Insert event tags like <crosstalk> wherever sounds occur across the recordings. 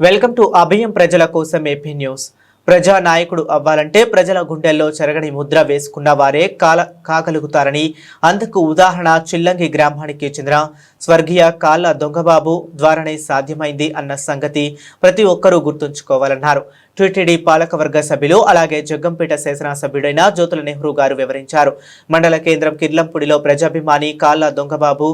Welcome to అభయం ప్రజల కోసం AP news. ప్రజా నాయకుడు అవ్వాలంటే ప్రజల గుండెల్లో చెరగని ముద్ర వేసుకున్న వారే కాల కాగలుగుతారని అందుకు ఉదాహరణ చిల్లంగి గ్రామానికి చెందిన స్వర్గీయ కాళ్ళ దొంగబాబు ద్వారానే సాధ్యమైంది అన్న సంగతి ప్రతి ఒక్కరూ గుర్తుంచుకోవాలన్నారు. టీటీడీ పాలకవర్గ సభ్యులు అలాగే జగ్గంపేట శాసనసభ్యుడైన జ్యోతుల నెహ్రూ గారు వివరించారు. మండల కేంద్రం కిర్లంపూడిలో ప్రజాభిమాని కాళ్ళ దొంగబాబు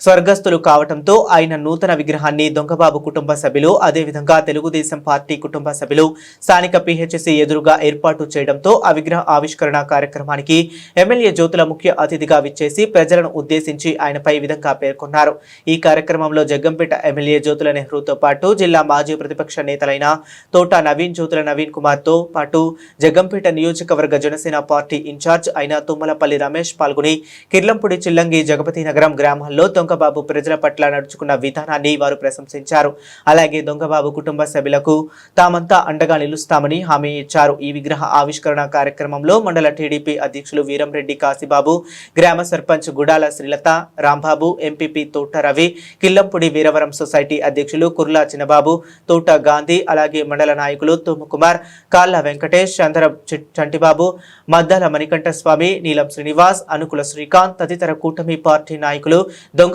స్వర్గస్థులు కావటంతో ఆయన నూతన విగ్రహాన్ని దొంగబాబు కుటుంబ సభ్యులు అదేవిధంగా తెలుగుదేశం పార్టీ కుటుంబ సభ్యులు స్థానిక పిహెచ్సి ఎదురుగా ఏర్పాటు చేయడంతో ఆ విగ్రహ ఆవిష్కరణ కార్యక్రమానికి ఎమ్మెల్యే జ్యోతుల ముఖ్య అతిథిగా విచ్చేసి ప్రజలను ఉద్దేశించి ఆయనపై విధంగా పేర్కొన్నారు. ఈ కార్యక్రమంలో జగ్గంపేట ఎమ్మెల్యే జ్యోతుల నెహ్రూతో పాటు జిల్లా మాజీ ప్రతిపక్ష నేతలైన తోట నవీన్ జ్యోతుల నవీన్ కుమార్తో పాటు జగ్గంపేట నియోజకవర్గ జనసేన పార్టీ ఇన్ఛార్జ్ అయిన తుమ్మలపల్లి రమేష్ పాల్గొని కిర్లంపూడి చిల్లంగి జగపతి నగరం గ్రామాల్లో దొంగబాబు ప్రజల పట్ల నడుచుకున్న విధానాన్ని వారు ప్రశంసించారు. అలాగే దొంగబాబు కుటుంబ సభ్యులకు తామంతా అండగా నిలుస్తామని హామీ ఇచ్చారు. ఈ విగ్రహ ఆవిష్కరణ కార్యక్రమంలో మండల టీడీపీ అధ్యక్షులు వీరంరెడ్డి కాశీబాబు గ్రామ సర్పంచ్ గుడాల శ్రీలత రాంబాబు ఎంపీపీ తోట రవి కిల్లంపూడి వీరవరం సొసైటీ అధ్యక్షులు కుర్లా చిన్నబాబు తోట గాంధీ అలాగే మండల నాయకులు తుమ్మకుమార్ కాళ్ళ వెంకటేష్ చంద్ర చంటిబాబు మద్దాల మణికంఠ స్వామి నీలం శ్రీనివాస్ అనుకుల శ్రీకాంత్ తదితర కూటమి పార్టీ నాయకులు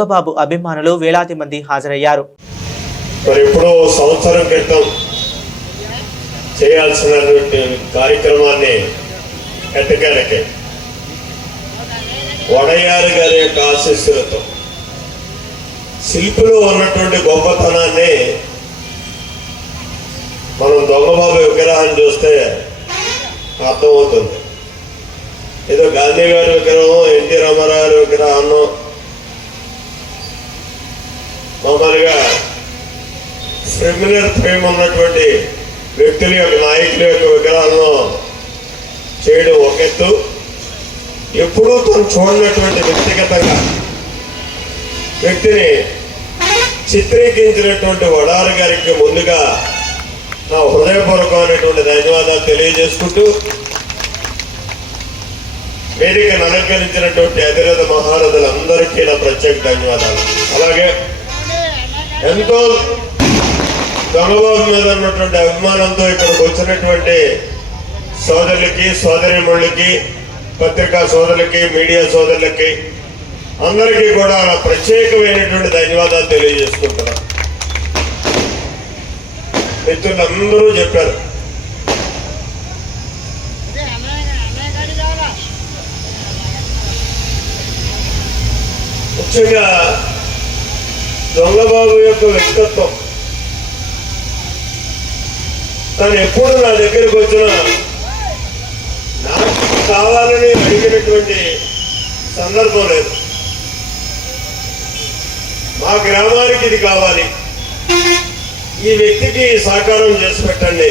దొంగబాబు అభిమానులు వేలాది మంది హాజరయ్యారు. మరి ఎప్పుడో సంవత్సరం క్రితం చేయాల్సినటువంటి కార్యక్రమాన్ని ఎట్టకేలకే? వడయారు గారి యొక్క ఆశీస్సులతో. శిల్పిలో ఉన్నటువంటి గొప్పతనాన్ని మనం దొంగబాబు విగ్రహం చూస్తే అర్థమవుతుంది. ఏదో గాంధీ గారి విగ్రహం ఎన్టీ రామారావు గారి విగ్రహాన్ని మామూలుగా సెమినర్ ఫేమ్ ఉన్నటువంటి వ్యక్తుల యొక్క నాయకుల యొక్క విగ్రహాలను చేయడం ఒక ఎత్తు. ఎప్పుడూ తను చూడనటువంటి వ్యక్తిగతంగా వ్యక్తిని చిత్రీకరించినటువంటి వడారు గారికి ముందుగా నా హృదయపూర్వకమైనటువంటి ధన్యవాదాలు తెలియజేసుకుంటూ వేదికను అలంకరించినటువంటి అధిరథ మహారథులందరికీ నా ప్రత్యేక ధన్యవాదాలు. అలాగే ఎంతో చంద్రబాబు మీద ఉన్నటువంటి అభిమానంతో ఇక్కడికి వచ్చినటువంటి సోదరులకి సోదరిమణులకి పత్రికా సోదరులకి మీడియా సోదరులకి అందరికీ కూడా ప్రత్యేకమైనటువంటి ధన్యవాదాలు తెలియజేసుకుంటున్నా. మిత్రులందరూ చెప్పారు. ముఖ్యంగా దొంగబాబు యొక్క వ్యక్తిత్వం. తను ఎప్పుడు నా దగ్గరకు వచ్చినా నాకు కావాలని అడిగినటువంటి సందర్భం లేదు. మా గ్రామానికి ఇది కావాలి. ఈ వ్యక్తికి సహకారం చేసి పెట్టండి.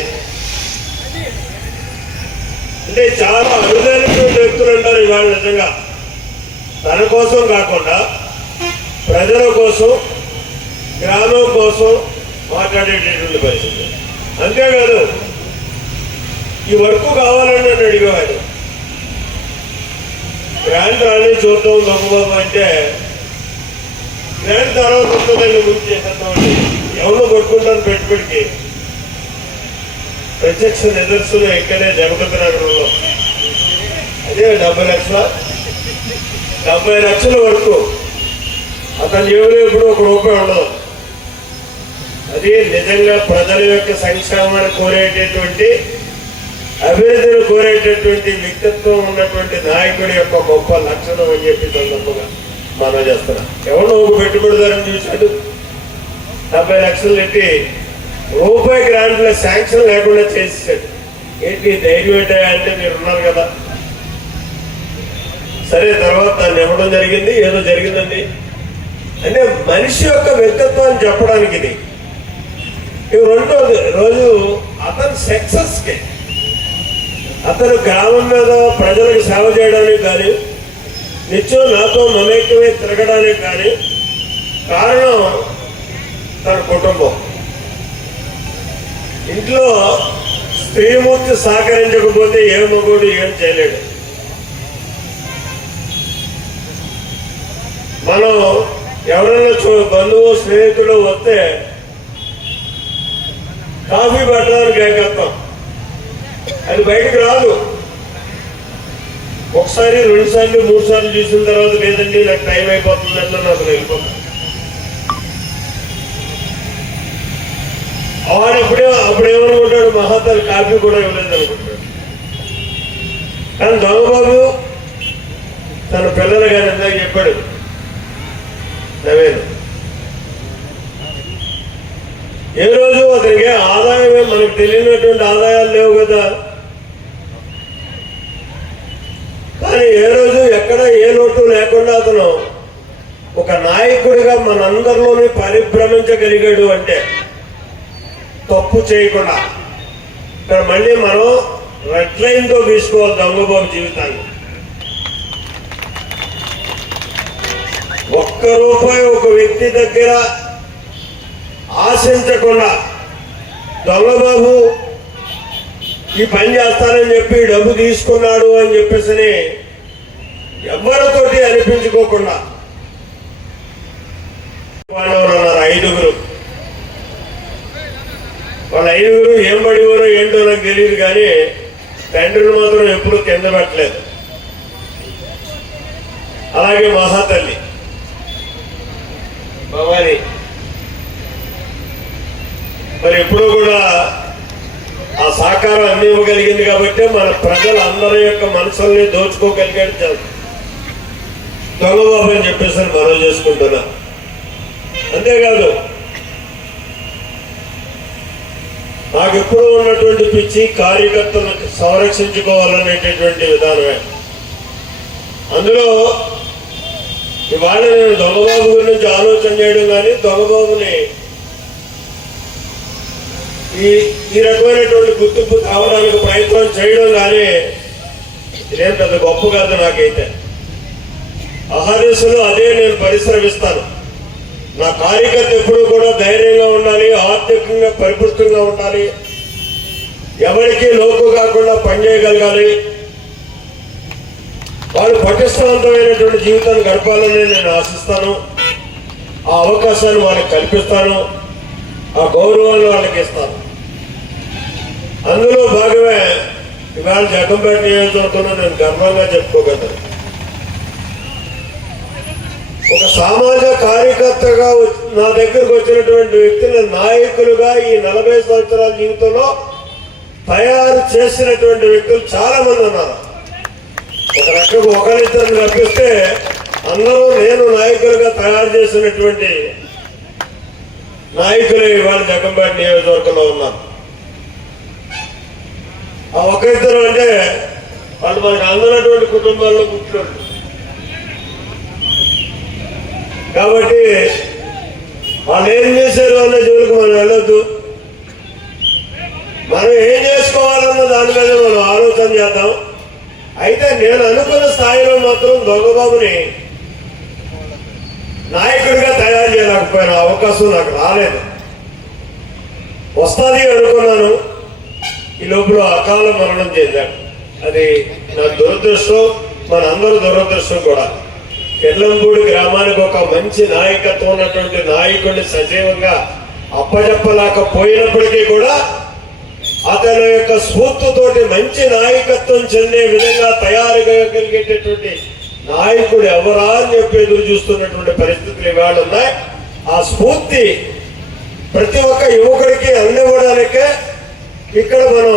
అంటే చాలా అరుదైనటువంటి వ్యక్తులు ఉంటారు ఇవాళ నిజంగా. తన కోసం కాకుండా ప్రజల కోసం గ్రామం కోసం మాట్లాడేటటువంటి పరిస్థితి. అంతేకాదు ఈ వర్క్ కావాలని నన్ను అడిగేవాడు గ్రాండ్ రాని చూద్దాం గొప్పబాబు అంటే గ్రాండ్ తర్వాత ఉంటుందని ముందు చేసేద్దామండి ఎవరు కొట్టుకుంటాను పెట్టుబడికి? ప్రత్యక్ష నిదర్శనం ఎక్కడే జగపతి నగరంలో అదే డెబ్బై లక్షల? డెబ్బై లక్షల వరకు. అతని జేబులో ఎప్పుడు ఒక రూపాయి ఉండదు. అది నిజంగా ప్రజల యొక్క సంక్షేమాన్ని కోరేటటువంటి అభివృద్ధిని కోరేటటువంటి వ్యక్తిత్వం ఉన్నటువంటి నాయకుడి యొక్క గొప్ప లక్షణం అని చెప్పి సందర్భంగా మనం చేస్తున్నాం. ఎవరో ఒక పెట్టుబడిదారని చూశాడు డెబ్బై లక్షలు పెట్టి రూపాయి గ్రాంట్ల శాంక్షన్ లేకుండా చేసేసాడు. ఏంటి ధైర్యం ఏంటా అంటే మీరు ఉన్నారు కదా. సరే తర్వాత దాన్ని ఇవ్వడం జరిగింది ఏదో జరిగిందండి. అంటే మనిషి యొక్క వ్యక్తిత్వాన్ని చెప్పడానికి ఇది. ఇవి రెండో రోజు అతని సక్సెస్కి అతను గ్రామం మీద ప్రజలకు సేవ చేయడానికి కానీ నిత్యం నాతో మమేకమే తిరగడానికి కానీ కారణం తన కుటుంబం. ఇంట్లో స్త్రీమూర్తి సహకరించకపోతే ఏ మగుడు ఏం చేయలేడు. మనం ఎవరైనా చూ బంధువు స్నేహితుడు వస్తే కాఫీ పెట్టడానికి ఎగ్గేస్తాం అది బయటకు రాదు. ఒకసారి రెండు సార్లు మూడు సార్లు చూసిన తర్వాత లేదండి నాకు టైం అయిపోతుంది అంటే నాకు వెళ్ళిపోతాను వాడప్పుడే అప్పుడేమనుకుంటాడు అప్పుడు కాఫీ కూడా ఇవ్వలేదు అనుకుంటాడు. కానీ దొంగబాబు తన పిల్లలు గారు ఇందాక చెప్పాడు. నవేను ఏ రోజు అతనికి ఆదాయమే మనకు తెలియనటువంటి ఆదాయాలు లేవు కదా? కానీ ఏ రోజు ఎక్కడ ఏ లోటు లేకుండా అతను ఒక నాయకుడిగా మనందరిలోనే పరిభ్రమించగలిగాడు అంటే తప్పు చేయకుండా. ఇక్కడ మళ్ళీ మనం రెడ్ లైన్తో తీసుకోవాలి దొంగబాబు జీవితాన్ని. ఒక్క రూపాయి ఒక వ్యక్తి దగ్గర ఆశించకుండా దొంగబాబు ఈ పని చేస్తానని చెప్పి డబ్బు తీసుకున్నాడు అని చెప్పేసి ఎవరితోటి అనిపించుకోకుండా ఉన్నారు ఐదుగురు. వాళ్ళ ఐదుగురు ఏం పడివారో ఏంటో నాకు తెలియదు కానీ తండ్రిని మాత్రం ఎప్పుడు కింద పెట్టలేదు. అలాగే మహాతల్లి భవానీ మరి ఎప్పుడూ కూడా ఆ సహకారం అన్ని ఇవ్వగలిగింది కాబట్టి మన ప్రజలందరి యొక్క మనసుల్ని దోచుకోగలిగాడు దొంగబాబు అని చెప్పేసి అని మనం చేసుకుంటున్నా. అంతేకాదు నాకు ఎప్పుడూ ఉన్నటువంటి పిచ్చి కార్యకర్తలను సంరక్షించుకోవాలనేటటువంటి విధానమే. అందులో ఇవాళ నేను దొంగబాబు గురించి ఆలోచన చేయడం కానీ దొంగబాబుని ఈ ఈ రకమైనటువంటి గుర్తింపు కావడానికి ప్రయత్నం చేయడం కానీ ఇదేం పెద్ద గొప్ప కాదు నాకైతే. అహర్నిశలు అదే నేను పరిశ్రమిస్తాను. నా కార్యకర్త ఎప్పుడు కూడా ధైర్యంగా ఉండాలి ఆర్థికంగా పరిపుష్టంగా ఉండాలి. ఎవరికి లోకు కాకుండా పనిచేయగలగాలి వాళ్ళు పటిష్టవంతమైనటువంటి జీవితాన్ని గడపాలని నేను ఆశిస్తాను. ఆ అవకాశాన్ని వాళ్ళకి కల్పిస్తాను. ఆ గౌరవాన్ని వాళ్ళకి ఇస్తాను. అందులో భాగమే ఇవాళ జగంపేట నియోజకవర్గంలో నేను గర్వంగా చెప్పుకోగలను. ఒక సామాజిక కార్యకర్తగా నా దగ్గరకు వచ్చినటువంటి వ్యక్తులు నాయకులుగా ఈ నలభై సంవత్సరాల జీవితంలో తయారు చేసినటువంటి వ్యక్తులు చాలా మంది ఉన్నారు. ఒక రకంగా ఒకరిద్దరిని రప్పిస్తే అందరూ నేను నాయకులుగా తయారు చేసినటువంటి నాయకులు ఇవాళ జగంపేట నియోజకవర్గంలో ఉన్నారు. ఆ ఒక ఇద్దరు అంటే వాళ్ళు మనకు అందనటువంటి కుటుంబాల్లో పుట్టినట్టు కాబట్టి వాళ్ళు ఏం చేశారు అన్న జోలికి మనం వెళ్ళొద్దు. మనం ఏం చేసుకోవాలన్న దాని మీద మనం ఆలోచన చేద్దాం. అయితే నేను అనుకున్న స్థాయిలో మాత్రం దొంగబాబుని నాయకుడిగా తయారు చేయలేకపోయిన అవకాశం నాకు రాలేదు. వస్తుంది అనుకున్నాను. ఈ లోపల అకాల మరణం చెందాడు అది నా దురదృష్టం మన అందరి దురదృష్టం కూడా. పెళ్ళంపూడి గ్రామానికి ఒక మంచి నాయకత్వం ఉన్నటువంటి నాయకుడిని సజీవంగా అప్పచెప్పలేకపోయినప్పటికీ కూడా అతని యొక్క స్ఫూర్తితోటి మంచి నాయకత్వం చెందే విధంగా తయారుగలిగేటటువంటి నాయకుడు ఎవరా అని చెప్పి ఎదురు చూస్తున్నటువంటి పరిస్థితులు ఇవాళ ఉన్నాయి. ఆ స్ఫూర్తి ప్రతి ఒక్క యువకుడికి అందివ్వడానికే ఇక్కడ మనం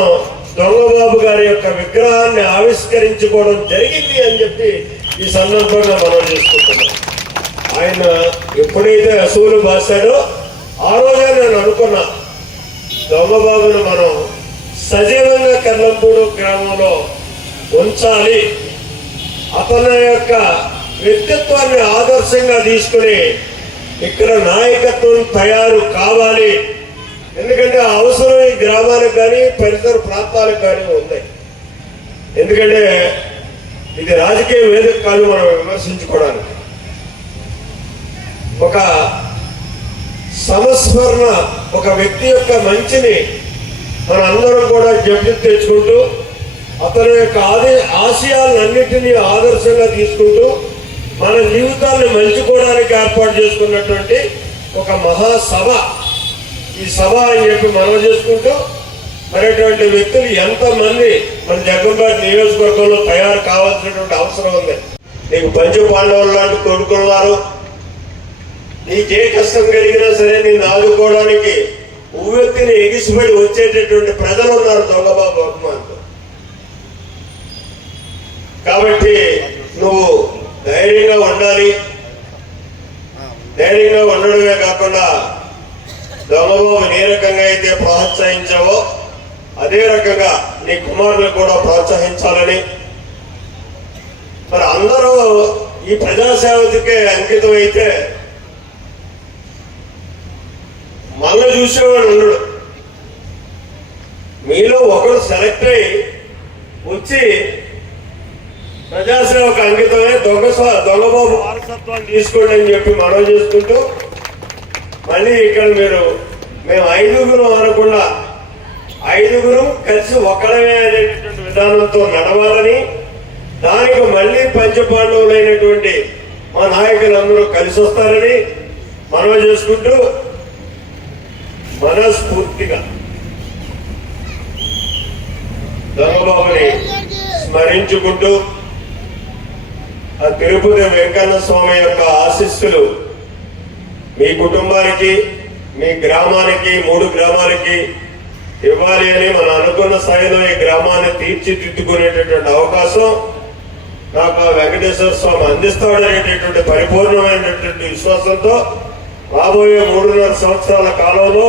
దొంగబాబు గారి యొక్క విగ్రహాన్ని ఆవిష్కరించుకోవడం జరిగింది అని చెప్పి ఈ సందర్భంగా మనం చేసుకుంటున్నాం. ఆయన ఎప్పుడైతే అసూలు బాసాడో ఆ రోజే నేను అనుకున్నా దొంగబాబును మనం సజీవంగా కర్లంపూడు గ్రామంలో ఉంచాలి. అతని యొక్క వ్యక్తిత్వాన్ని ఆదర్శంగా తీసుకుని ఇక్కడ నాయకత్వం తయారు కావాలి. ఎందుకంటే అవసరం ఈ గ్రామాలకు కానీ పరిసర ప్రాంతాలకు కానీ ఉన్నాయి. ఎందుకంటే ఇది రాజకీయ వేదిక కాదు మనం విమర్శించుకోవడానికి. ఒక సంస్మరణ ఒక వ్యక్తి యొక్క మంచిని మన అందరం కూడా జప్తి తెచ్చుకుంటూ అతని యొక్క ఆది ఆశయాలన్నింటినీ ఆదర్శంగా తీసుకుంటూ మన జీవితాన్ని మంచుకోవడానికి ఏర్పాటు చేసుకున్నటువంటి ఒక మహాసభ ఈ సభ అని చెప్పి మనవి చేసుకుంటూ మరిటువంటి వ్యక్తులు ఎంతమంది మన జగన్బాబు నియోజకవర్గంలో తయారు కావాల్సినటువంటి అవసరం ఉంది? నీకు పంచ పాండవులు లాంటి కొడుకున్నారు నీకే కష్టం కలిగినా సరే నేను ఆదుకోవడానికి ఉవ్వెత్తిని ఎగిసిపడి వచ్చేటటువంటి ప్రజలు ఉన్నారు దొంగబాబు అభిమానులు. కాబట్టి నువ్వు ధైర్యంగా ఉండాలి. ధైర్యంగా ఉండడమే కాకుండా దొంగబాబు ఏ రకంగా అయితే ప్రోత్సహించావో అదే రకంగా నీ కుమారులు కూడా ప్రోత్సహించాలని. మరి అందరూ ఈ ప్రజాసేవతికే అంకితం అయితే మళ్ళీ చూసేవాడు ఉండడు. మీలో ఒకరు సెలెక్ట్ అయ్యి వచ్చి ప్రజాసేవకు అంకితమే దొంగ దొంగబాబు వారసత్వాన్ని తీసుకోండి అని చెప్పి మనం చేసుకుంటూ మళ్ళీ ఇక్కడ మీరు మేము ఐదుగురు అనకుండా ఐదుగురు కలిసి ఒకడమే అనేటువంటి విధానంతో నడవాలని దానికి మళ్ళీ పంచపాండవులైనటువంటి మా నాయకులందరూ కలిసి వస్తారని మనవి చేసుకుంటూ మనస్ఫూర్తిగా దొంగబాబుని స్మరించుకుంటూ ఆ తిరుపతి వెంకన్న స్వామి యొక్క ఆశీస్సులు మీ కుటుంబానికి మీ గ్రామానికి మూడు గ్రామాలకి ఇవ్వాలి అని మనం అనుకున్న స్థాయిలో ఈ గ్రామాన్ని తీర్చిదిద్దుకునేటటువంటి అవకాశం నాకు ఆ వెంకటేశ్వర స్వామి అందిస్తాడనేటటువంటి పరిపూర్ణమైనటువంటి విశ్వాసంతో రాబోయే మూడున్నర సంవత్సరాల కాలంలో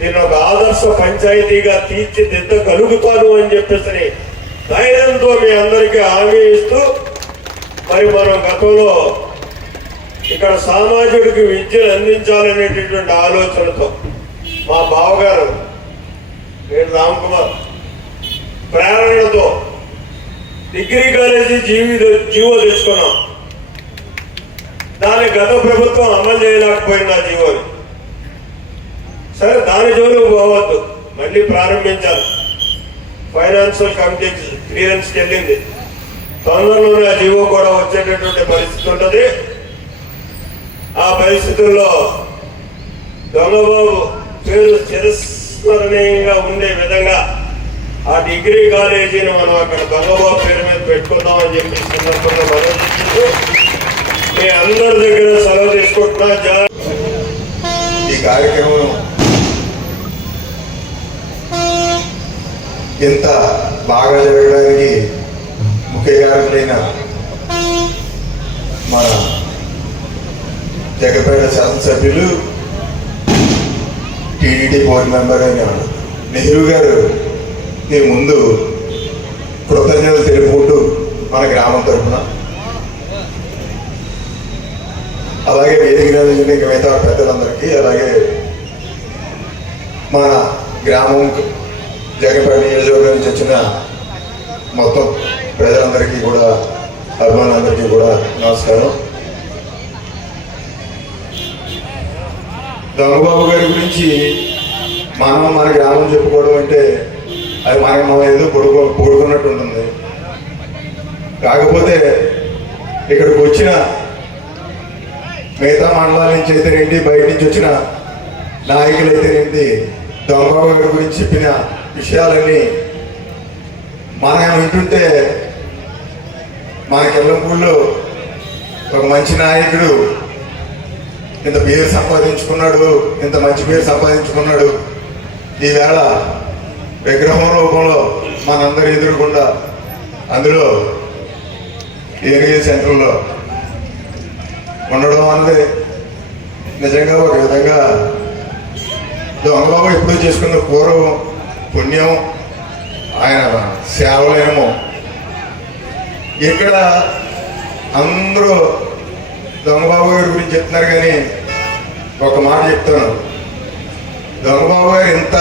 నేను ఒక ఆదర్శ పంచాయతీగా తీర్చిదిద్దగలుగుతాను అని చెప్పేసి ధైర్యంతో మీ అందరికీ హామీ ఇస్తూ మరి మనం గతంలో ఇక్కడ సామాజికుడికి విద్యను అందించాలనేటటువంటి ఆలోచనతో మా బావగారు నేను రామ్ కుమార్ ప్రేరణతో డిగ్రీ కాలేజీ జీవి జీవో తెచ్చుకున్నాం. దాన్ని గత ప్రభుత్వం అమలు చేయలేకపోయింది ఆ జీవోని సరే దాని జోలు పోవద్దు. మళ్ళీ ప్రారంభించాలి. ఫైనాన్షియల్ కమిటీ క్లియరెన్స్కి వెళ్ళింది తొందరలోనే ఆ జీవో కూడా వచ్చేటటువంటి పరిస్థితి ఉంటుంది. ఆ పరిస్థితుల్లో దొంగబాబు పేరు చిరస్మరణీయంగా ఉండే విధంగా ఆ డిగ్రీ కాలేజీని మనం అక్కడ దొంగబాబు పేరు మీద పెట్టుకుందాం అని చెప్పి సందర్భంగా మనం మీ అందరి దగ్గర సెలవు తీసుకుంటున్నా. జా ఈ కార్యక్రమం ఇంత బాగా జరగడానికి ముఖ్య కారకులైన మన జగపేట శాసనసభ్యులు టీడీటీ బోర్డు మెంబర్ అని నెహ్రూ గారు నేను ముందు కృతజ్ఞతలు తెలుపుకుంటూ మన గ్రామం తరఫున అలాగే వేదిక మీద ఇంకా మిగతా పెద్దలందరికీ అలాగే మన గ్రామం జగపేట నియోజకవర్గం నుంచి వచ్చిన మొత్తం ప్రజలందరికీ కూడా అభిమానులందరికీ కూడా నమస్కారం. దొంగబాబు గారి గురించి మనం మన గ్రామం చెప్పుకోవడం అంటే అది మనకి మనం ఏదో పొడుకో పొడుకున్నట్టు ఉంటుంది. కాకపోతే ఇక్కడికి వచ్చిన మిగతా మండలాల నుంచి అయితేనేంటి బయట నుంచి వచ్చిన నాయకులు అయితేనేంటి దొంగబాబు గారి గురించి చెప్పిన విషయాలన్నీ మనం వింటుంటే మన కిల్లంపూడిలో ఒక మంచి నాయకుడు ఇంత పేరు సంపాదించుకున్నాడు ఇంత మంచి పేరు సంపాదించుకున్నాడు. ఈవేళ విగ్రహం రూపంలో మనందరి ఎదురుకుండా అందులో ఏరియా సెంటర్లో ఉండడం అన్నది. నిజంగా ఒక విధంగా దొంగబాబు ఎప్పుడూ చేసుకున్న పూర్వం పుణ్యం ఆయన సేవలేమో. ఇక్కడ అందరూ దొంగబాబు గారి గురించి చెప్తున్నారు కానీ ఒక మాట చెప్తాను. దొంగబాబు గారు ఇంత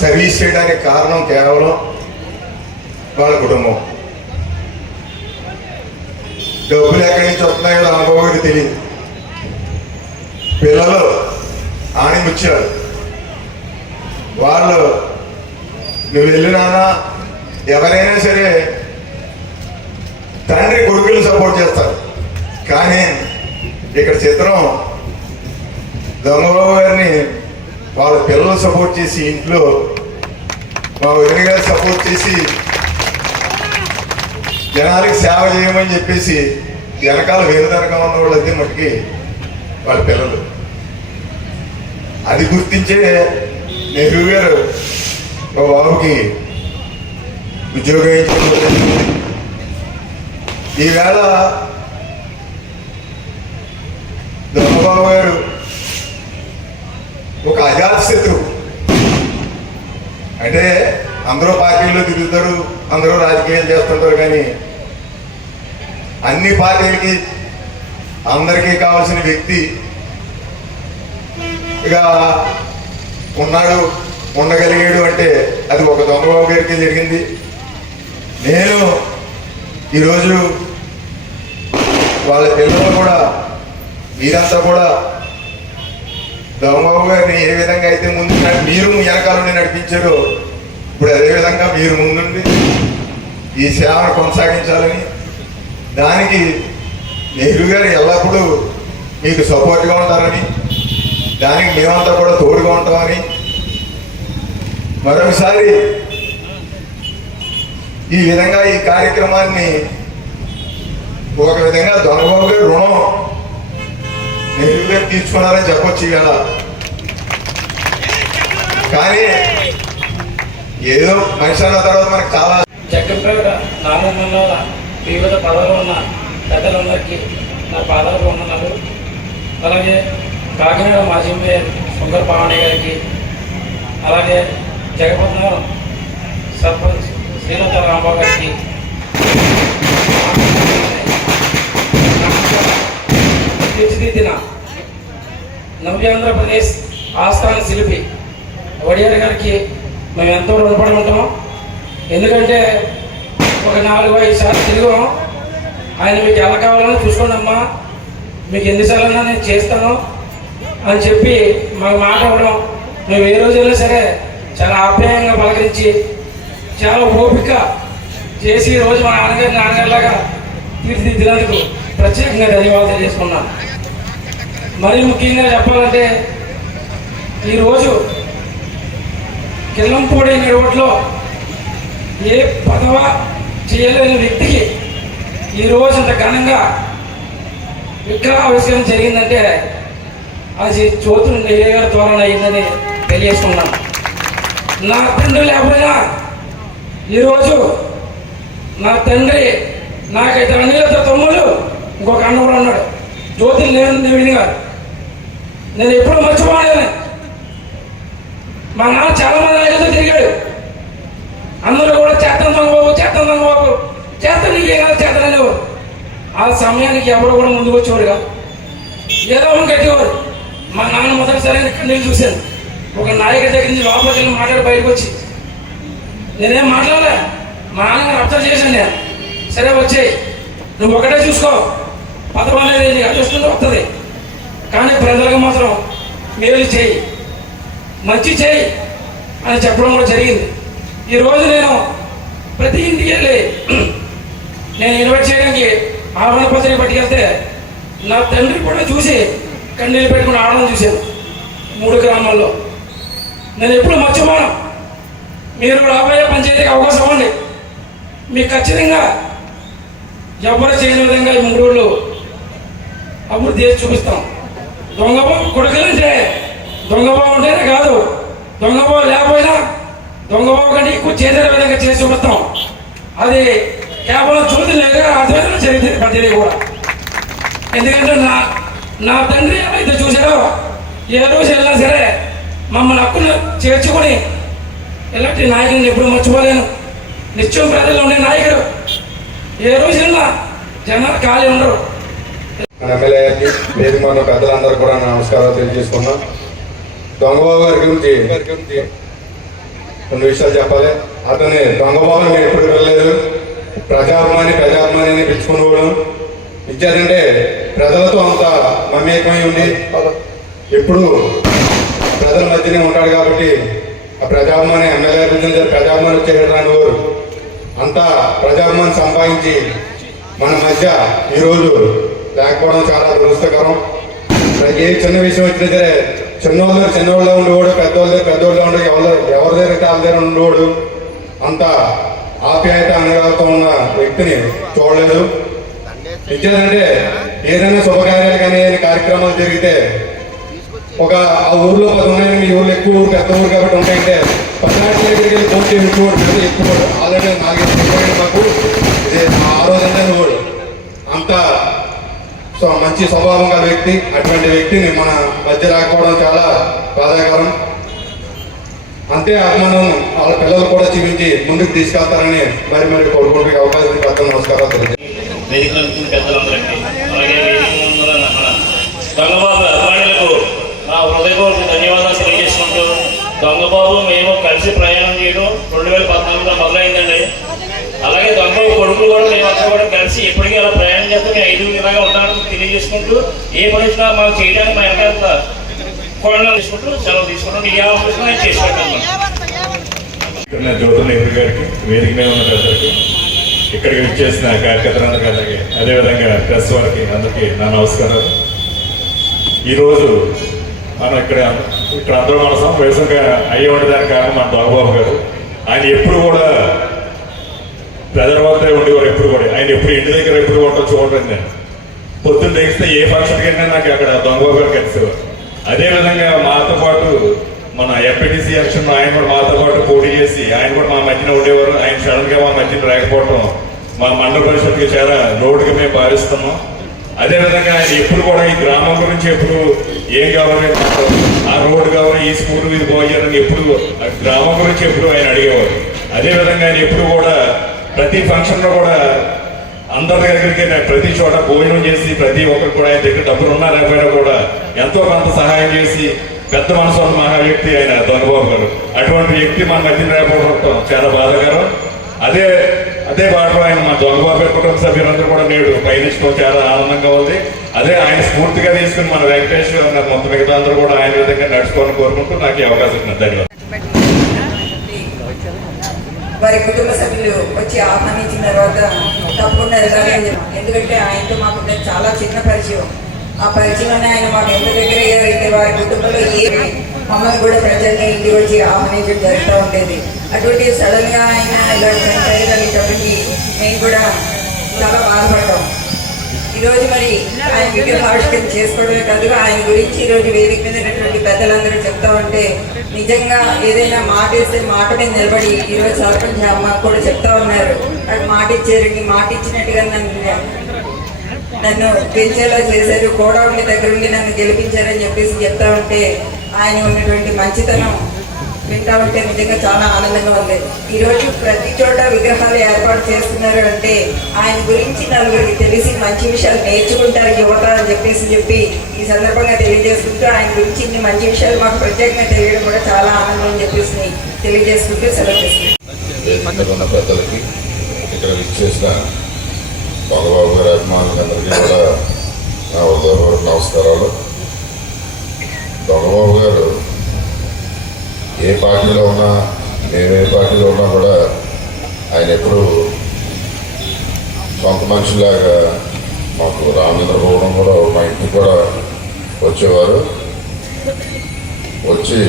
సర్వీస్ చేయడానికి కారణం కేవలం వాళ్ళ కుటుంబం. డబ్బులు ఎక్కడి నుంచి వస్తున్నాయో దొంగబాబు గారికి తెలియదు. పిల్లలు ఆణిముచ్చారు వాళ్ళు నువ్వు వెళ్ళినానా ఎవరైనా సరే తండ్రి కొడుకులు సపోర్ట్ చేస్తారు. కానీ ఇక్కడ చిత్రం దొంగబాబు గారిని వాళ్ళ పిల్లలు సపోర్ట్ చేసి ఇంట్లో మా వదిన గారు సపోర్ట్ చేసి జనాలకి సేవ చేయమని చెప్పేసి వెనకాల వేరుదనగా ఉన్న వాళ్ళైతే మటుకి వాళ్ళ పిల్లలు. అది గుర్తించే నెహ్రూ గారు మా బాబుకి ఉద్యోగం ఈవేళ బ్రహ్మబాబు గారు ఒక అజాత శత్రువు అంటే అందరూ పార్టీల్లో తిరుగుతారు అందరూ రాజకీయాలు చేస్తుంటారు కానీ అన్ని పార్టీలకి అందరికీ కావాల్సిన వ్యక్తి ఇక ఉన్నాడు ఉండగలిగాడు అంటే అది ఒక దొంగబాబు గారికి జరిగింది. నేను ఈరోజు వాళ్ళ పిల్లలు కూడా మీరంతా కూడా దొంగబాబు గారిని ఏ విధంగా అయితే ముందు మీరు వెనకాల నుండి నడిపించారో ఇప్పుడు అదే విధంగా మీరు ముందుండి ఈ సేవను కొనసాగించాలని దానికి నెహ్రూ గారు ఎల్లప్పుడూ మీకు సపోర్ట్గా ఉంటారని దానికి మేమంతా కూడా తోడుగా ఉంటామని మరొకసారి ఈ విధంగా ఈ కార్యక్రమాన్ని ఒక విధంగా దొంగబాబు గారు రుణం నేను గారు తీర్చుకున్నారని చెప్పొచ్చు ఇవాళ కానీ ఏదో మనిషి అన్న తర్వాత మనకు చాలా జగ్గంపేట నాలుగు వివిధ పదవులు ఉన్న పెద్దలందరికీ నా పాదాలు వందనాలు. అలాగే కాకినాడ మాజీ మేయర్ సుందర పావని గారికి అలాగే జగపట్నం సర్పంచ్ శ్రీలత రాంబాబు గారికి. తీర్చిదిద్దిన నవ్యాంధ్రప్రదేశ్ ఆస్థాన శిల్పి వడియార్ గారికి మేము ఎంతో రుణపడి ఉంటాం ఎందుకంటే ఒక నాలుగు ఐదు సార్లు తిరిగాం ఆయన మీకు ఎలా కావాలని చూసుకోండి అమ్మా. మీకు ఎన్నిసార్లన్నా నేను చేస్తాను అని చెప్పి మాకు మాట అవ్వడం మేము ఏ రోజు సరే చాలా ఆప్యాయంగా పలకరించి చాలా ఓపిక చేసి ఈరోజు రోజు మా నాన్నగారి నాన్నగారిలాగా తీర్చిదిద్దినందుకు ప్రత్యేకంగా ధన్యవాదాలు తెలియజేసుకున్నాను మరీ ముఖ్యంగా చెప్పాలంటే ఈరోజు కిల్లంపూడి నిడవట్లో ఏ పదవ చేయలేని వ్యక్తికి ఈరోజు అంత ఘనంగా విగ్రహావిష్కరణ జరిగిందంటే అది చోతులు నెయ్య గారి ద్వారా అయిందని తెలియజేసుకున్నాను నా తండ్రి లేకపోయినా ఈరోజు నా తండ్రి నాకైతే అన్నిలతో ఇంకొక అన్న కూడా ఉన్నాడు. జ్యోతులు నేను నేను గారు నేను ఎప్పుడు మర్చిపోయాను మా నాన్న చాలా మంది నాయకులతో తిరిగాడు. అందరూ కూడా చేస్తాం బాబు చేస్తాం బాబు చేస్తాను నీకే కాదు చేస్తాననేవారు ఆ సమయానికి ఎవరు కూడా ముందుకు వచ్చేవారుగా. ఏదో ఒకటి కట్టేవారు మా నాన్న మొదటిసారి నేను చూశాను ఒక నాయకుడి దగ్గర నుంచి లోపలికి వెళ్ళి మాట్లాడి బయటకు వచ్చి నేనేం మాట్లాడలే. మా నాన్నగారు అబ్జర్వ్ చేశాను నేను. సరే వచ్చేయి. నువ్వు ఒకటే చూసుకో. పదం అనేది నీకు అదృష్టంలో వస్తుంది. కానీ ప్రజలకు మాత్రం మేలు చేయి మంచి చేయి అని చెప్పడం కూడా జరిగింది. ఈరోజు నేను ప్రతి ఇంటికి వెళ్ళి <clears throat> నేను ఇన్వైట్ చేయడానికి ఆహ్వాన పత్రిక పట్టుకెళ్తే నా తండ్రి కూడా చూసి కన్నీళ్ళు పెట్టుకుని ఆడడం చూశాను మూడు గ్రామాల్లో. నేను ఎప్పుడు మర్చిపోను. మీరు రాబోయే పంచాయతీకి అవకాశం ఇవ్వండి. మీకు ఖచ్చితంగా ఎవరు చేయని విధంగా ఈ మూడు అప్పుడు అభివృద్ధి చేసి చూపిస్తాం దొంగబాబు కొడుకులంటే దొంగబాబు ఉంటేనే కాదు. దొంగబాబు లేకపోయినా దొంగబాబు కంటే ఎక్కువ చేసే విధంగా చేసి చూపిస్తాం. అది కేవలం చూసి లేక ఆధ్వర్యంలో జరిగింది ప్రతిదీ కూడా. ఎందుకంటే నా నా తండ్రి అయితే చూశారో ఏ రోజు వెళ్ళినా సరే మమ్మల్ని హక్కును చేర్చుకొని ఇలాంటి నాయకుని ఎప్పుడు మర్చిపోలేను. నిత్యం ప్రజల్లో ఉండే నాయకుడు. ఏ రోజు వెళ్ళినా జనాలు ఖాళీ ఉండరు. మన ఎమ్మెల్యే గారికి వేదిక మన పెద్దలందరూ కూడా నమస్కారాలు తెలియజేసుకున్నాం దొంగబాబు గారి గురించి కొన్ని విషయాలు చెప్పాలి అతని దొంగబాబు నేను ఎప్పుడు వెళ్ళలేదు ప్రజాభిమాని ప్రజాభిమాని అని పిలుచుకునేవాడు ఇచ్చారంటే ప్రజలతో అంత మమేకమై ఉండి ఎప్పుడు ప్రజల మధ్యనే ఉంటాడు కాబట్టి ఆ ప్రజాభిమాని ఎమ్మెల్యే గురించి ప్రజాభిమాని వచ్చేయడం వారు అంతా ప్రజాభిమాని సంపాదించి మన మధ్య ఈరోజు లేకపోవడం చాలా దురదృష్టకరం. ఏ చిన్న విషయం వచ్చినా సరే చిన్నవాళ్ళు చిన్నవాళ్ళ ఉండేవాడు పెద్దవాళ్ళు పెద్దవాళ్ళు ఉండే ఎవరు ఎవరి దగ్గర అయితే వాళ్ళ దగ్గర ఉండేవాడు అంత ఆప్యాయత అనురాగంతో ఉన్న వ్యక్తిని చూడలేదు. ఇచ్చేదంటే ఏదైనా శుభకార్యాలు కానీ కార్యక్రమాలు జరిగితే ఒక ఆ ఊర్లో పది ఉన్నాయి మీ ఊర్లో ఎక్కువ ఊరు పెద్ద ఊరు కాబట్టి ఉంటాయంటే పద్నాటి దగ్గరికి వెళ్ళి ఫోన్ చేయించుకోడు పెద్ద ఎక్కువ ఆల్రెడీ నాలుగైదు మాకు ఇది ఆ రోజు అంటే అంత సో మంచి స్వభావం గల వ్యక్తి అటువంటి వ్యక్తిని మన మధ్య రాకపోవడం చాలా బాధాకరం. అంతే అభిమానం వాళ్ళ పిల్లలు కూడా చూపించి ముందుకు తీసుకెళ్తారని మరి మరి కోరుకుంటే అవకాశం పెద్ద నమస్కారాలు తెలియజేస్తాను ధన్యవాదాలు తెలియజేసుకుంటూ దొంగబాబు మేము కలిసి ప్రయాణం చేయడం రెండు వేల పద్నాలుగులో మొదలైందండి. అలాగే దొంగ కొడుకులు కూడా మేమంతా కూడా కలిసి ఎప్పటికీ అలా ప్రయాణం చేస్తే. మేము ఐదుగురు ఇలాగా ఉంటామని తెలియజేసుకుంటూ ఏ పని మాకు చేయడానికి మా వెనకాల కోణాలు తీసుకుంటూ సెలవు తీసుకుంటాం. ఈ ఆఫీస్ నేను చేసుకుంటాను ఉన్న జ్యోతుల నెహ్రూ గారికి వేదిక మీద ఉన్న పెద్దలకి ఇక్కడికి విచ్చేసిన కార్యకర్తలందరికీ అలాగే అదేవిధంగా ప్రెస్ వారికి అందరికీ నా నమస్కారాలు. ఈరోజు మనం ఇక్కడ ఇక్కడ అందరూ మన సమావేశంగా అయ్యి ఉండడానికి కారణం మన బాబుబాబు గారు. ఆయన ఎప్పుడు కూడా బ్రదర్ వద్ద ఉండేవారు ఎప్పుడు కూడా. ఆయన ఎప్పుడు ఇంటి దగ్గర ఎప్పుడు ఉండవు చూడండి నేను. పొద్దున్న తెగిస్తే ఏ ఫంక్షన్కి వెళ్ళినా నాకు అక్కడ దొంగ గారు కలిసేవారు. అదేవిధంగా మాతో పాటు మన ఎంపీటీసీ ఎలక్షన్ ఆయన కూడా మాతో పాటు పోటీ చేసి ఆయన కూడా మా మధ్యన ఉండేవారు. ఆయన సడన్గా మా మధ్యన రాకపోవటం మా మండల పరిషత్కి చాలా లోటుగా మేము భావిస్తున్నాం అదేవిధంగా ఆయన ఎప్పుడు కూడా ఈ గ్రామం గురించి ఎప్పుడు ఏం కావాలి ఆ రోడ్డు కావాలి ఈ స్కూల్ మీద పోయాలని ఎప్పుడు ఆ గ్రామం గురించి ఎప్పుడు ఆయన అడిగేవారు. అదేవిధంగా ఆయన ఎప్పుడు కూడా ప్రతి ఫంక్షన్లో కూడా అందరి దగ్గరికి ప్రతి చోట భోజనం చేసి ప్రతి ఒక్కరు కూడా ఆయన దగ్గర డబ్బులు ఉన్నా లేకపోయినా కూడా ఎంతో కొంత సహాయం చేసి పెద్ద మనసు ఉన్న మహా వ్యక్తి ఆయన దొంగబాబు గారు. అటువంటి వ్యక్తి మన మధ్యన రాకపోవడం చాలా బాధాకరం. అదే అదే బాటలో ఆయన మా దొంగబాబు కుటుంబ సభ్యులందరూ కూడా నేడు పయనించడం చాలా ఆనందంగా ఉంది. అదే ఆయన స్ఫూర్తిగా తీసుకుని మన వెంకటేశ్వర మొత్తం మిగతా అందరూ కూడా ఆయన విధంగా నడుచుకోవాలని కోరుకుంటూ నాకు ఈ అవకాశం ఉంది ధన్యవాదాలు. వారి కుటుంబ సభ్యులు వచ్చి ఆహ్వానించిన తర్వాత తప్పకుండా వెళ్ళాలి ఎందుకంటే ఆయనతో మాకు చాలా చిన్న పరిచయం. ఆ పరిచయంలోనే ఆయన మాకు ఎంత దగ్గర అయ్యారైతే వారి కుటుంబంలో ఏ మమ్మల్ని కూడా ప్రజల్ని ఇంటి వచ్చి ఆహ్వానించడం జరుగుతూ ఉండేది. అటువంటి సడన్గా ఆయన ఇలా మేము కూడా చాలా బాధపడ్డాం. ఈరోజు మరి ఆయన విగ్రహావిష్కరణ చేసుకోవడమే కాదు ఆయన గురించి ఈరోజు వేదిక మీద పెద్దలందరూ చెప్తా ఉంటే నిజంగా ఏదైనా మాట ఇస్తే మాట మీద నిలబడి ఈరోజు సర్పంచ్ అమ్మ కూడా చెప్తా ఉన్నారు. మాట ఇచ్చారండి మాట ఇచ్చినట్టుగా నన్ను నన్ను పెంచేలా చేశారు గోడౌన్ల దగ్గర ఉండి నన్ను గెలిపించారని చెప్పేసి చెప్తా ఉంటే ఆయన ఉన్నటువంటి మంచితనం వింటా ఉంటే నిజంగా చాలా ఆనందంగా ఉంది. ఈరోజు ప్రతి చోట విగ్రహాలు ఏర్పాటు చేస్తున్నారు అంటే ఆయన గురించి నలుగురికి తెలిసి మంచి విషయాలు నేర్చుకుంటారు యువత అని చెప్పేసి చెప్పి ఈ సందర్భంగా తెలియజేసుకుంటూ ఆయన గురించి ఇన్ని మంచి విషయాలు మాకు ప్రత్యేకంగా తెలియడం కూడా చాలా ఆనందం అని చెప్పేసి తెలియజేసుకుంటూ సెలవు చేస్తున్నాను ఇక్కడ బాలబాబు గారి అభిమానులందరికీ కూడా నా హృదయపూర్వక నమస్కారాలు. దొంగబాబు గారు ఏ పార్టీలో ఉన్నా మేము ఏ పార్టీలో ఉన్నా కూడా ఆయన ఎప్పుడు సొంత మనిషిలాగా మాకు రామేంద్ర భవనం కూడా మా ఇంటికి కూడా వచ్చేవారు. వచ్చి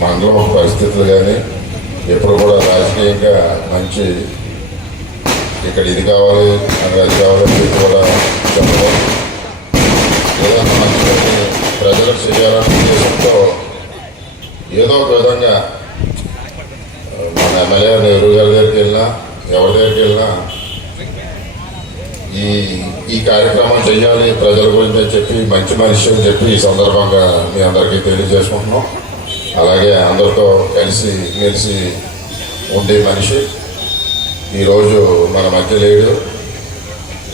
మండలం పరిస్థితులు కానీ ఎప్పుడు కూడా రాజకీయంగా మంచి ఇక్కడ ఇది కావాలి నాకు అది కావాలి అని కూడా చెప్పడం ఏదన్నా మంచి ప్రజలకు చేయాలనే ఉద్దేశంతో ఏదో ఒక విధంగా మన ఎమ్మెల్యే నెహ్రూ గారి దగ్గరికి వెళ్ళినా ఎవరి దగ్గరికి వెళ్ళినా ఈ ఈ కార్యక్రమం చేయాలి ప్రజల గురించి అని చెప్పి మంచి మనిషి అని చెప్పి ఈ సందర్భంగా మీ అందరికీ తెలియజేసుకుంటున్నాం. అలాగే అందరితో కలిసి మెలిసి ఉండే మనిషి. ఈరోజు మన మధ్య లేడు.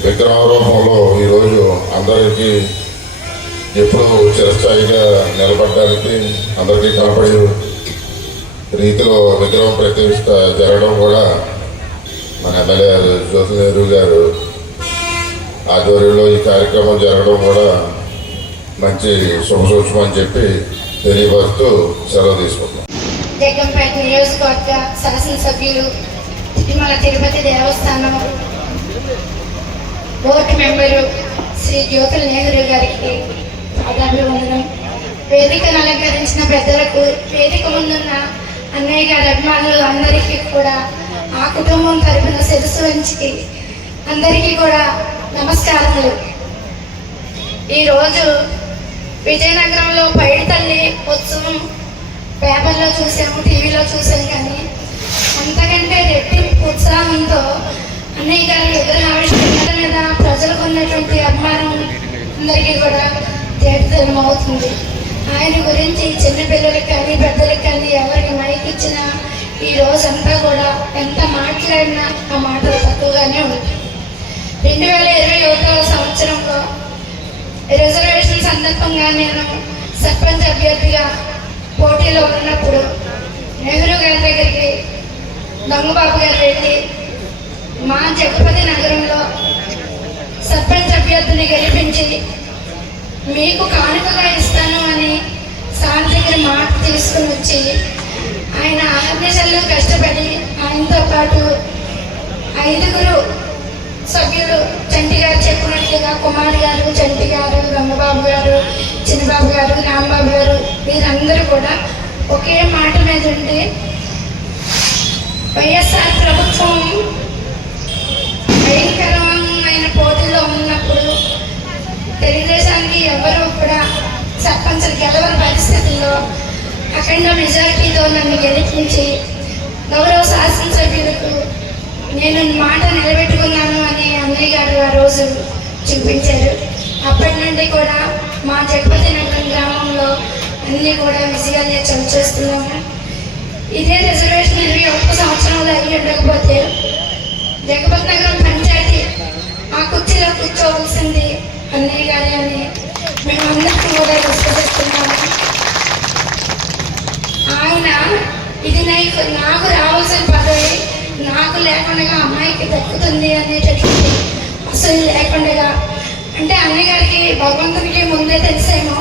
విగ్రహ రూపంలో ఈరోజు అందరికీ ఎప్పుడు చిరస్థాయిగా నిలబడడానికి అందరికీ కనపడే రీతిలో విగ్రహం ప్రతిష్ట జరగడం కూడా మన ఎమ్మెల్యే జ్యోతి నెహ్రూ గారు ఆధ్వర్యంలో ఈ కార్యక్రమం జరగడం కూడా మంచి శుభసూచన అని చెప్పి తెలియపరుస్తూ సెలవు తీసుకుంటాం జగ్గంపేట నియోజకవర్గ శాసనసభ్యులు తిరుమల తిరుపతి దేవస్థానం బోర్డు మెంబరు శ్రీ జ్యోతుల నెహ్రూ గారికి అభివందనం వేదికను అలంకరించిన పెద్దలకు వేదిక ముందున్న అన్నయ్య గారి అభిమానులు అందరికీ కూడా ఆ కుటుంబం తరపున శిరస్సు అందరికీ కూడా నమస్కారములు. ఈరోజు విజయనగరంలో పైడి తల్లి ఉత్సవం పేపర్లో చూసాము టీవీలో చూసాము కానీ అంతకంటే రెట్టింపు ఉత్సాహంతో అన్నయ్య గారి ఆవిష్కరణ మీద ప్రజలకు ఉన్నటువంటి అభిమానం అందరికీ కూడా తేటతెల్లం అవుతుంది. ఆయన గురించి చిన్నపిల్లలకు కానీ పెద్దలకు కానీ ఎవరికి మైక్ ఇచ్చినా ఈ రోజంతా కూడా ఎంత మాట్లాడినా ఆ మాటలు తక్కువగానే ఉంటుంది రెండు వేల ఇరవై ఒకటవ సంవత్సరంలో రిజర్వేషన్ సందర్భంగా నేను సర్పంచ్ అభ్యర్థిగా పోటీలో ఉన్నప్పుడు నెహ్రూ గారి దగ్గరికి దొంగబాబు గారు వెళ్ళి మా జగపతి నగరంలో సర్పంచ్ అభ్యర్థిని గెలిపించి మీకు కానుకగా ఇస్తాను అని సార్ దగ్గర మాట తీసుకుని వచ్చి ఆయన ఆహర్నిశల్లో కష్టపడి ఆయనతో పాటు ఐదుగురు సభ్యులు చంటి గారు చెప్పినట్లుగా కుమార్ గారు చంటి గారు గంగబాబు గారు చిన్నబాబు గారు రాంబాబు గారు వీరందరూ కూడా ఒకే మాట మీద ఉండి వైఎస్ఆర్ ప్రభుత్వం అఖండ మెజార్టీతో నన్ను గెలిపించి గౌరవ శాసనసభ్యులకు నేను మాట నిలబెట్టుకున్నాను అని అన్నయ్య గారు ఆ రోజు చూపించారు. అప్పటి నుండి కూడా మా తిరుపతి నగరం గ్రామంలో అన్నీ కూడా విజయాలే చవి చేస్తున్నాము ఇదే రిజర్వేషన్ ఇరవై ఒక్క సంవత్సరంలో అయ్యి ఉండకపోతే జగపతి నగరం పంచాయతీ ఆ కుర్చీలో కూర్చోవలసింది అన్నయ్య గారి అని మేమందరికీ కూడా విశ్వసిస్తున్నాము. అవునా? ఇది నాకు నాకు రావాల్సిన పదవి నాకు లేకుండా అమ్మాయికి దక్కుతుంది అనేటటువంటి అసలు లేకుండా అంటే అన్నయ్య గారికి భగవంతునికి ముందే తెలిసేమో.